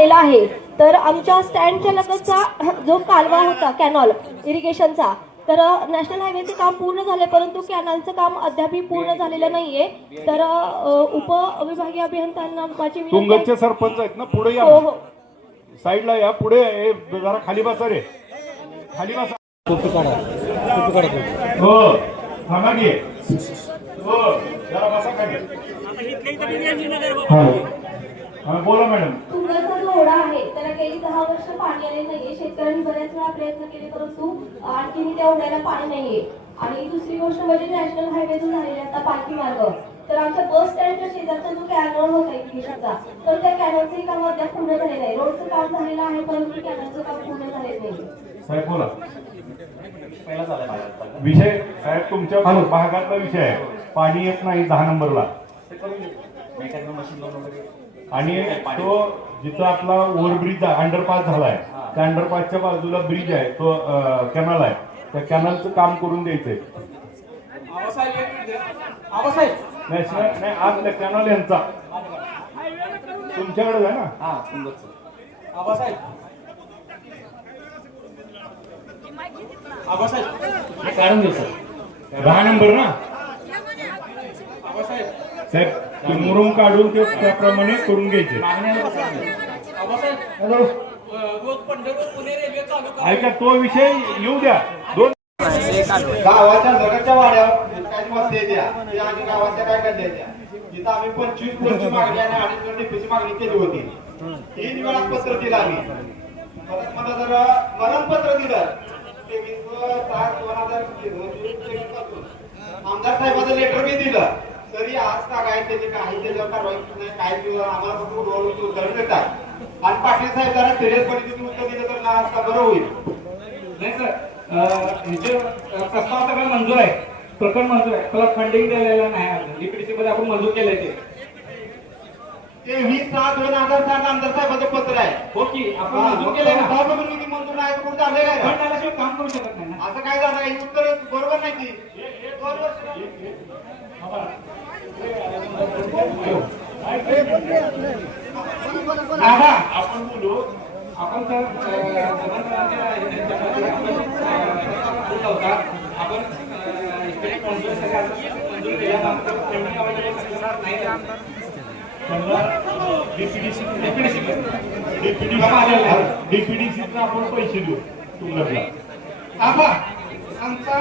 झालेला आहे. तर आमच्या स्टँडच्या लगतचा जो कालवा होता कॅनॉल इरिगेशनचा तर नॅशनल हायवेचे काम पूर्ण झाले परंतु कॅनलचं काम अद्यापही पूर्ण झालेलं नाहीये. तर उपविभागीय अभियंत्यांना माझी तुंगतचे सरपंच आहेत ना पुढे या. हो हो. साईडला या पुढे जरा खाली बसा रे. खाली बसा. काढा काढा. हो थांबा की. हो जरा बसा खाली. हा. हा, बोला मॅडम. तुंगाचा जो ओढा आहे त्याला गेली दहा वर्ष पाणी आले नाहीये. शेतकऱ्यांनी बऱ्याच वेळा प्रयत्न केले परंतु आणखीही त्या ओढ्याला पाणी नाहीये. आणि दुसरी गोष्ट म्हणजे नॅशनल हायवे जो झालेला आता पालखी मार्ग. तर आमच्या बस स्टँडच्या शेजारचा जो कॅनॉल होता इरिगेशनचा तर त्या कॅनॉलचंही काम अद्याप पूर्ण झाले नाही. रोडचं काम झालेलं आहे परंतु कॅनॉलचं काम पूर्ण झाले नाही. साहेब बोला. विषय साहेब तुमच्या भागातला विषय आहे. पाणी येत नाही दहा नंबरला. आणि तो जिथं आपला ओव्हरब्रिज अंडरपास झालाय. त्या अंडरपासच्या बाजूला ब्रिज आहे तो कॅनल आहे. त्या कॅनलचं काम करून द्यायचंय. नॅशनल नाही आज कॅनल यांचा. तुमच्याकडे आहे ना? हे काढून घेऊ सर. दहा नंबर ना? साहेब ते मुरुम काढून ते त्याप्रमाणे करून घ्यायचे. हॅलो. ऐका तो विषय येऊ द्या. दोन गावाच्या लगतच्या वाड्यावर काही मस्ते द्या ते आणि गावाच्या काय काय द्या तिथं आम्ही पंचवीस कोटीची मागणी आणि अडीच कोटी रुपयाची मागणी केली होती. तीन वेळा पत्र दिलं आम्ही. परत मला जर मरणपत्र दिलं. तेवीस सात दोन हजार आमदार साहेबाचं लेटर बी दिलं. तरी आज का काय त्याची काही त्याच्यावर कारवाई नाही काय किंवा आम्हाला फक्त रोड उतरवून देतात आणि पाटील साहेब जरा सिरियसपणे तुम्ही उत्तर दिलं तर ना आज का बरं होईल नाही सर ह्याचे प्रस्ताव सगळं मंजूर आहे प्रकरण मंजूर आहे त्याला फंडिंग दिलेलं नाही अजून डीपीडीसी मध्ये आपण मंजूर केलंय ते ते वीस सहा दोन हजार सात आमदार साहेबाचं पत्र आहे हो की आपण मंजूर केलंय ना तेव्हापासून निधी मंजूर नाही तर कुठं झालंय काय फंड आल्याशिवाय काम करू शकत नाही असं काय झालं ही उत्तर बरोबर नाही ती दोन वर्ष आपण बोलू. आपण तर आपण, अं, आपण पैसे देऊ तुंगतला आबा आमचा